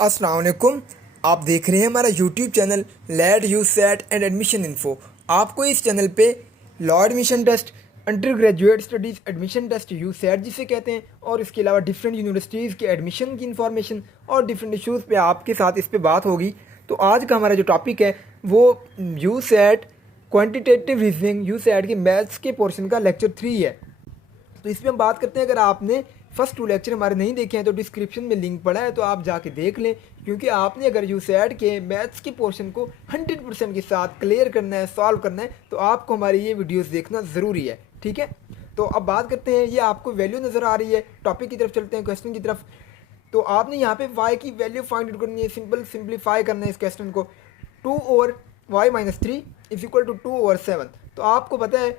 अस्सलाम वालेकुम। आप देख रहे हैं हमारा YouTube channel LAT USAT and admission info. आपको इस चैनल पे law admission test, undergraduate studies admission test USAT जिसे कहते हैं, और इसके अलावा डिफरेंट यूनिवर्सिटीज़ के एडमिशन की इन्फॉर्मेशन और डिफरेंट इशूज़ पे आपके साथ इस पे बात होगी। तो आज का हमारा जो टॉपिक है वो you set quantitative reasoning, you set के मैथ्स के पोर्शन का लेक्चर 3 है। तो इसमें हम बात करते हैं, अगर आपने फर्स्ट 2 लेक्चर हमारे नहीं देखे हैं तो डिस्क्रिप्शन में लिंक पड़ा है, तो आप जाके देख लें। क्योंकि आपने अगर यूसेट के मैथ्स के पोर्शन को 100% के साथ क्लियर करना है, सॉल्व करना है, तो आपको हमारी ये वीडियोस देखना ज़रूरी है। ठीक है, तो अब बात करते हैं, ये आपको वैल्यू नज़र आ रही है। टॉपिक की तरफ चलते हैं, क्वेश्चन की तरफ। तो आपने यहाँ पे y की वैल्यू फाइंड आउट करनी है, सिंप्लीफाई करना है इस क्वेश्चन को। 2/y-3 is equal to 2/7। तो आपको पता है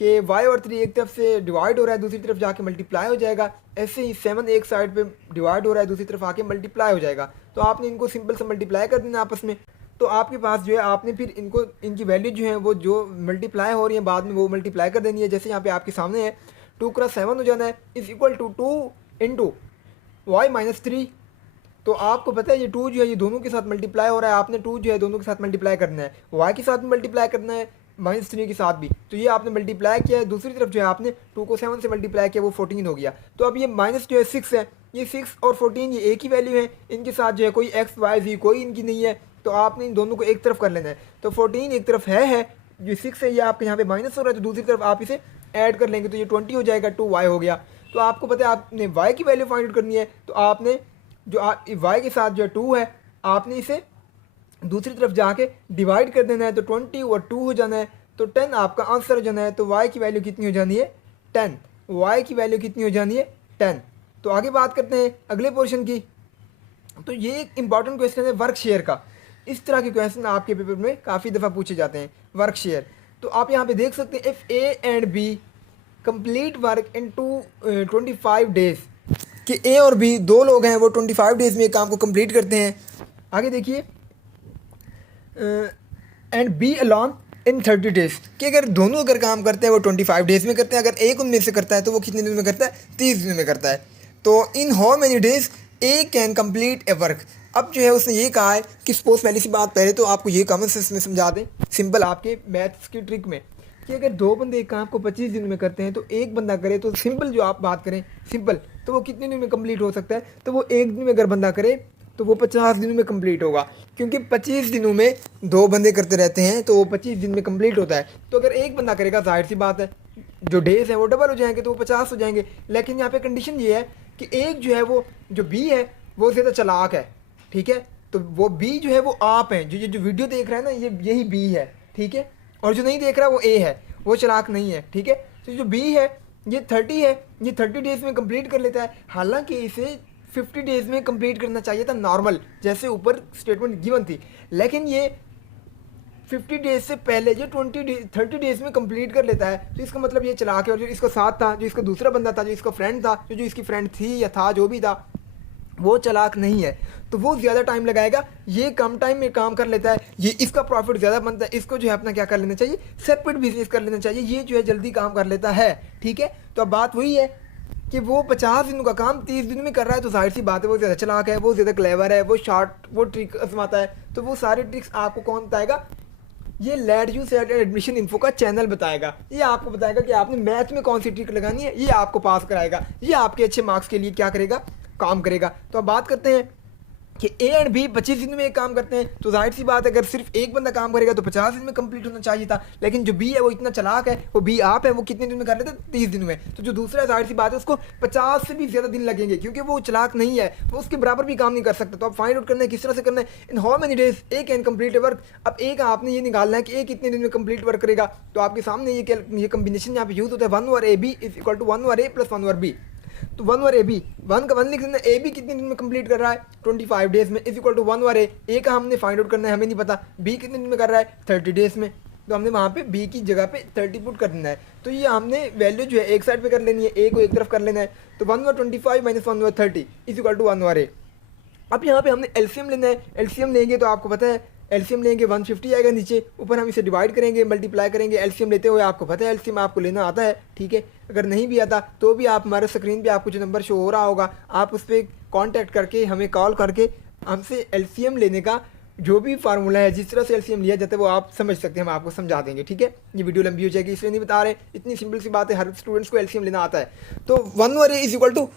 कि y और 3 एक तरफ से डिवाइड हो रहा है, दूसरी तरफ जाके मल्टीप्लाई हो जाएगा। ऐसे ही 7 एक साइड पे डिवाइड हो रहा है, दूसरी तरफ आके मल्टीप्लाई हो जाएगा। तो आपने इनको सिंपल से मल्टीप्लाई कर देना आपस में। तो आपके पास जो है, आपने फिर इनको इनकी वैल्यू जो है वो जो मल्टीप्लाई हो रही है बाद में वो मल्टीप्लाई कर देनी है। जैसे यहाँ पे आपके सामने है 2×7 हो जाना है, इज इक्वल टू 2 × y-3। तो आपको पता है ये 2 जो है ये दोनों के साथ मल्टीप्लाई हो रहा है, आपने 2 जो है दोनों के साथ मल्टीप्लाई करना है, y के साथ भी मल्टीप्लाई करना है, -3 के साथ भी। तो ये आपने मल्टीप्लाई किया है, दूसरी तरफ जो है आपने 2 को 7 से मल्टीप्लाई किया, वो 14 हो गया। तो अब ये माइनस जो है 6 है, ये 6 और 14 ये एक ही वैल्यू है, इनके साथ जो है कोई x y z कोई इनकी नहीं है। तो आपने इन दोनों को एक तरफ कर लेना है। तो 14 एक तरफ है, जो 6 है ये आपके यहाँ पे माइनस हो रहा है, तो दूसरी तरफ आप इसे ऐड कर लेंगे तो ये 20 हो जाएगा, 2y हो गया। तो आपको पता है आपने y की वैल्यू फाइंड आउट करनी है, तो आपने जो y के साथ जो 2 है, आपने इसे दूसरी तरफ जाके डिवाइड कर देना है, तो 20 और 2 हो जाना है, तो 10 आपका आंसर हो जाना है। तो y की वैल्यू कितनी हो जानी है? 10। y की वैल्यू कितनी हो जानी है? 10। तो आगे बात करते हैं अगले पोर्शन की। तो ये एक इंपॉर्टेंट क्वेश्चन है वर्क शेयर का। इस तरह के क्वेश्चन आपके पेपर में काफ़ी दफ़ा पूछे जाते हैं, वर्क शेयर। तो आप यहाँ पे देख सकते हैं, if A and B complete work in 25 days, कि ए और बी दो लोग हैं, वो 25 डेज में काम को कंप्लीट करते हैं। आगे देखिए, and B alone in 30 days, कि अगर दोनों अगर काम करते हैं वो 25 डेज में करते हैं, अगर एक उनमें से करता है तो वो कितने दिन में करता है? 30 दिन में करता है। तो in how many days A can complete A work. अब जो है उसने ये कहा है कि सपोज, पहली सी बात, पहले तो आपको ये कॉमन सेंस में समझा दें, सिंपल आपके मैथ्स की ट्रिक में, कि अगर दो बंदे एक काम को 25 दिन में करते हैं तो एक बंदा करे, तो सिंपल जो आप बात करें सिंपल, तो वो कितने दिन में कंप्लीट हो सकता है? तो वो एक दिन में अगर बंदा करे तो वो 50 दिनों में कंप्लीट होगा, क्योंकि 25 दिनों में दो बंदे करते रहते हैं, तो वो 25 दिन में कंप्लीट होता है। तो अगर एक बंदा करेगा, जाहिर सी बात है जो डेज हैं वो डबल हो जाएंगे, तो वो 50 हो जाएंगे। लेकिन यहाँ पे कंडीशन ये है कि एक जो है वो जो बी है वो ज़्यादा चालाक है, ठीक है। तो वो बी जो है वो आप हैं, जो वीडियो देख रहे हैं ना, ये यही बी है, ठीक है। और जो नहीं देख रहा वो ए है, वो चालाक नहीं है, ठीक है। तो जो बी है ये 30 है, ये 30 डेज में कंप्लीट कर लेता है। हालांकि इसे 50 डेज में कंप्लीट करना चाहिए था नॉर्मल, जैसे ऊपर स्टेटमेंट गिवन थी, लेकिन ये 50 डेज से पहले ये 30 डेज में कंप्लीट कर लेता है। तो इसका मतलब ये चालाक है। और जो इसका साथ था, जो इसका दूसरा बंदा था, जो इसका फ्रेंड था, जो इसकी फ्रेंड थी या था, जो भी था, वो चालाक नहीं है, तो वो ज़्यादा टाइम लगाएगा, ये कम टाइम में काम कर लेता है, ये इसका प्रॉफिट ज़्यादा बनता है। इसको जो है अपना क्या कर लेना चाहिए? सेपरेट बिजनेस कर लेना चाहिए। ये जो है जल्दी काम कर लेता है, ठीक है। तो अब बात वही है कि वो 50 दिनों का काम 30 दिन में कर रहा है, तो जाहिर सी बात है वो ज़्यादा चालाक है, वो ज़्यादा क्लेवर है, वो ट्रिक आजमाता है। तो वो सारे ट्रिक्स आपको कौन बताएगा? ये LAT USAT admission info का चैनल बताएगा। ये आपको बताएगा कि आपने मैथ में कौन सी ट्रिक लगानी है, ये आपको पास कराएगा, ये आपके अच्छे मार्क्स के लिए क्या करेगा? काम करेगा। तो अब बात करते हैं कि ए एंड बी 25 दिन में एक काम करते हैं, तो जाहिर सी बात है अगर सिर्फ एक बंदा काम करेगा तो 50 दिन में कंप्लीट होना चाहिए था। लेकिन जो बी है वो इतना चालाक है, वो बी आप है, वो कितने दिन में कर लेते हैं? 30 दिन में। तो जो दूसरा है, जाहिर सी बात है उसको 50 से भी ज़्यादा दिन लगेंगे, क्योंकि वो चालाक नहीं है, वो उसके बराबर भी काम नहीं कर सकता। तो अब फाइंड आउट करना है, किस तरह से करना है? In how many days A can complete work. अब एक आपने ये निकालना है कि ए कितने दिन में कंप्लीट वर्क करेगा। तो आपके सामने ये कम्बिनेशन यहाँ पे यूज होता है, 1 over A B is equal to 1 over A plus 1 over B. तो 1 ओवर ए बी, 1 का 1 लिख देना, ए बी कितने दिन में कंप्लीट कर रहा है? 25 डेज में, इज इक्वल टू 1 ओवर ए का हमने फाइंड आउट करना है, हमें नहीं पता बी कितने दिन में कर रहा है? 30 डेज में। तो हमने वहाँ पे बी की जगह पे 30 पुट कर देना है। तो ये हमने वैल्यू जो है एक साइड पे कर लेनी है, ए को एक तरफ कर लेना है। तो 1 over 25 minus 1 over 30 is equal to 1 over a. अब यहाँ पे हमने एलसीएम लेना है। एलसीएम लेंगे तो आपको पता है एलसीएम लेंगे 150 आएगा नीचे, ऊपर हम इसे डिवाइड करेंगे, मल्टीप्लाई करेंगे। एलसीएम लेते हुए आपको पता है एलसीएम आपको लेना आता है, ठीक है। अगर नहीं भी आता तो भी आप हमारे स्क्रीन पे आपको जो नंबर शो हो रहा होगा, आप उस पर कांटेक्ट करके हमें कॉल करके हमसे एलसीएम लेने का जो भी फार्मूला है, जिस तरह से एलसीएम लिया जाता है वो आप समझ सकते हैं, हम आपको समझा देंगे, ठीक है। ये वीडियो लंबी हो जाएगी इसलिए नहीं बता रहे, इतनी सिंपल सी बात है, हर स्टूडेंट्स को एलसीएम लेना आता है। तो 1 over A is equal to,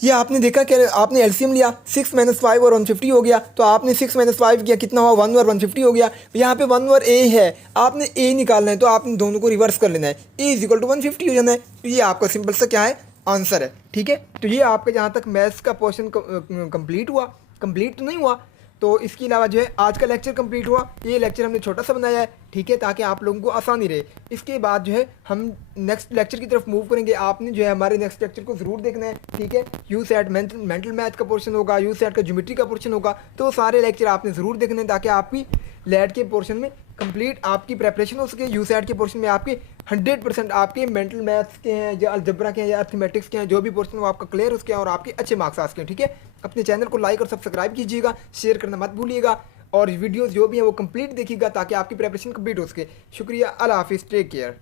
ये आपने देखा कि आपने एलसीएम लिया 6 - 5 और 150 हो गया, तो आपने 6 - 5 किया, कितना हुआ 1 ओवर 150 हो गया। यहाँ पे 1 ओवर ए है, आपने ए निकालना है तो आपने दोनों को रिवर्स कर लेना है, ए इज इक्वल टू 150 हो जाना है। तो ये आपका सिंपल सा क्या है, आंसर है, ठीक है। तो ये आपका जहाँ तक मैथ्स का पोर्शन कंप्लीट हुआ, कंप्लीट तो नहीं हुआ, तो इसके अलावा जो है आज का लेक्चर कंप्लीट हुआ। ये लेक्चर हमने छोटा सा बनाया है, ठीक है, ताकि आप लोगों को आसानी रहे। इसके बाद जो है हम नेक्स्ट लेक्चर की तरफ मूव करेंगे। आपने जो है हमारे नेक्स्ट लेक्चर को ज़रूर देखना है, ठीक है। यू सेट मेंटल मैथ का पोर्शन होगा, यू सेट का ज्योमेट्री का पोर्शन होगा, तो सारे लेक्चर आपने ज़रूर देखने हैं ताकि आपकी लैट के पोर्शन में कंप्लीट आपकी प्रेपरेशन हो सके। यू सेट के पोर्शन में आपके 100% आपके मेंटल मैथ्स के हैं या अलजब्रा के हैं या अर्थमेटिक्स के हैं, जो भी पोर्शन वो आपका क्लियर हो सके और आपके अच्छे मार्क्स आ सकें, ठीक है। अपने चैनल को लाइक और सब्सक्राइब कीजिएगा, शेयर करना मत भूलिएगा, और वीडियोस जो भी हैं वो कंप्लीट देखिएगा ताकि आपकी प्रेपरेशन कंप्लीट हो सके। शुक्रिया, अल्लाह हाफिज़, टेक केयर।